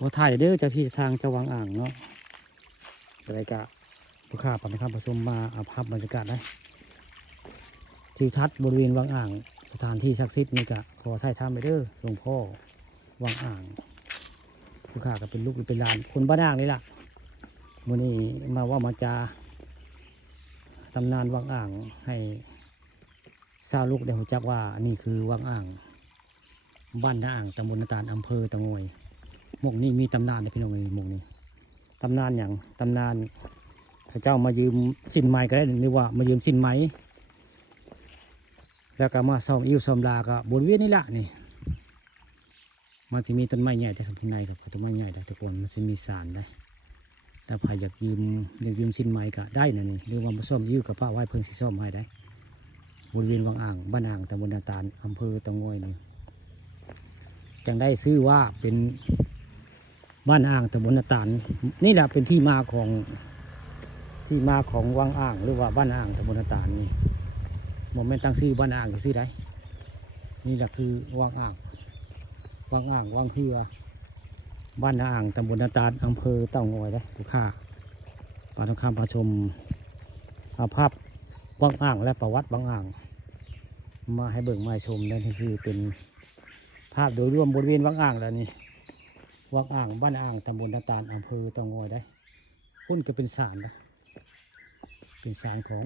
ขอถ่ายเด้อเจ้าที่ทางเจ้าวังอ่างเนาะอะไรกะผู้ข้าปันนะครับผสมมาอาภาพบรรยากาศได้ทิวทัศน์บริเวณวังอ่างสถานที่ศักดิ์สิทธิ์นี่กะขอถ่ายทำไปเด้อหลวงพ่อวังอ่างผู้ข้าก็เป็นลูกเป็นหลานคนบ้านอ่างนี่แหละวันนี้มาว่ามาจาตำนานวังอ่างให้ชาวลูกได้รู้จักว่านี่คือวังอ่างบ้านนาอ่างตำบลนาตาลอำเภอตะงอยหมกนี่มีตำนานในพี่น้องเลยหมกนี่ตำนานอย่างตำนานพระเจ้ามายืมสินไม้ก็ได้หรือว่ามายืมสินไม้แล้วก็มาซ่อมอิ่วซ่อมลาก็บริเวณนี้ละนี่มันจะมีต้นไม้ใหญ่แต่ทางที่ในกับต้นไม้ใหญ่แต่ทุกคนมันจะมีสารได้แต่ใครอยากยืมสินไม้ก็ได้นะนี่หรือว่ามาซ่อมอิ่วกับป้าไหว้เพิ่งสิซ่อมให้ได้บริเวณวังอ่างบ้านอ่างตำบลนาตาลอำเภอตะงอยนี่จังได้ซื้อว่าเป็นบ้านอ่างตำบลนาตาลนี่แหละเป็นที่มาของวังอ่างหรือว่าบ้านอ่างตำบลนาตาลนี่ผมไม่นตั้งชื่อบ้านอ่างก็ซื้อได้นี่แหละคือวังอ่างวังเฮือบ้านอ่างตำบลนาตาลอำเภอเต่างอยได้ทุกข้าปาทองคำประชมอาภาพวังอ่างและประวัติวังอ่างมาให้เบิ่งมาชมนั่นคือเป็นภาพโดยรวมบริเวณวังอ่างแล้วนี่วังอ่างบ้านอ่างตำบลนาตาลอำเภอเต่างอยได้พุ่นก็เป็นศาลนะเป็นศาลของ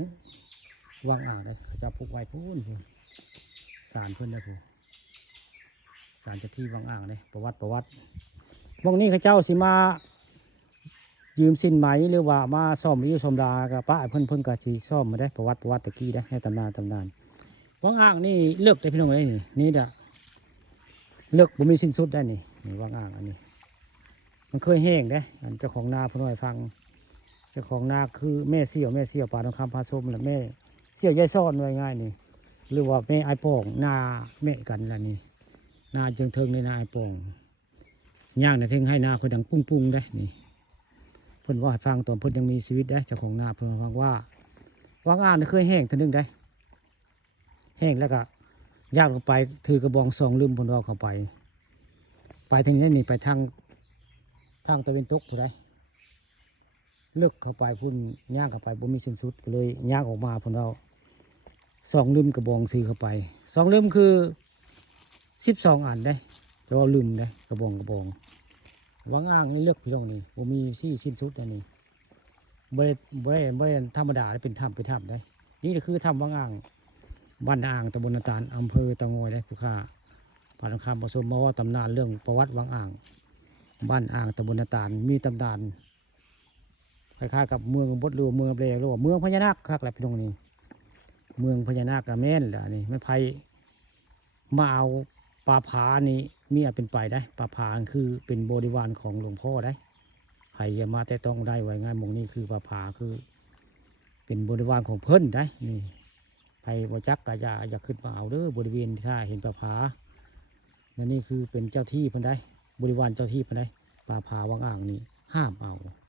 วังอ่างเลยเขาจะปลูกไว้พุ่นศาลเพิ่นนะพูศาลเจ้าที่วังอ่างเลยประวัติวงนี้เขาเจ้าสิมายืมสินไหมหรือว่ามาซ่อมอิ่วซ่อมดากับป้าเพิ่นก็สิซ่อมมาได้ประวัติตะกี้ได้ให้ตำนานวังอ่างนี่เลือกได้พี่น้องเลยนี่เด้อเลือกบ่มีสิ้นสุดได้นี่วังอ่างอันนี้มันเคยแห้งได้อันเจ้าของนาเพิ่นให้ฟังเจ้าของนาคือแม่เสี่ยวป่าทองคำพาชมและแม่เสี่ยวยายซ่อนไว้ง่ายนี่หรือว่าแม่ไอป่องนาแม่กันละนี่นาจึงเทิงในนาไอป่องย่างในเทิงให้นาคนดังปุ้งได้นี่เพิ่นว่าให้ฟังตอนเพิ่นยังมีชีวิตได้เจ้าของนาเพิ่นฟังว่าวังอ่างนี่เคยแห้งทีนึงได้แห้งแล้วก็ย่างลงไปถือกระบองซองลืมเพิ่นว่าเข้าไปทางนี้นี่ไปทางตะวันตกผู้ใดเลือกเข้าไปพุ่นย่างเข้าไปบ่มีสิ้นสุดก็เลยย่างออกมาพุ่นเราสองลืมกระบองสีเข้าไปสองลืมคือ12 อันได้จะว่าลืมได้กระบองวังอ่างนี่เลือกพี่น้องนี่บ่มีที่สิ้นสุดอันนี้บ่ได้ธรรมดาเป็นถ้ำได้นี่ก็คือถ้ำวังอ่างบ้านอ่างตำบลนาตาลอำเภอเตางอยได้ผู้ค้าผ่านคำผสมมาว่าตำนานเรื่องประวัติวังอ่างบ้านอ่างตำบลนาตาลมีตำนานคล้ายๆกับเมืองบดหรือเมืองเบลหรือว่าเมืองพญานาคครับแหละพี่น้องนี่เมืองพญานาคกะแม่นแหละนี่ไม่ไพ่มาเอาปลาผานี่มีเป็นไปได้ปลาผาคือเป็นบริวารของหลวงพ่อได้ไผ่ยามาแต่ต้องได้ไว้ง่ายมองนี่คือปลาผาคือเป็นบริวารของเพิ่นได้นี่ไผ่บจักกะอย่าขึ้นมาเอาเด้อบริเวณถ้าเห็นปลาผาและนี่คือเป็นเจ้าที่เพิ่นได้บริวารเจ้าที่เพิ่นได้ปลาผาวังอ่างนี่ห้ามเอา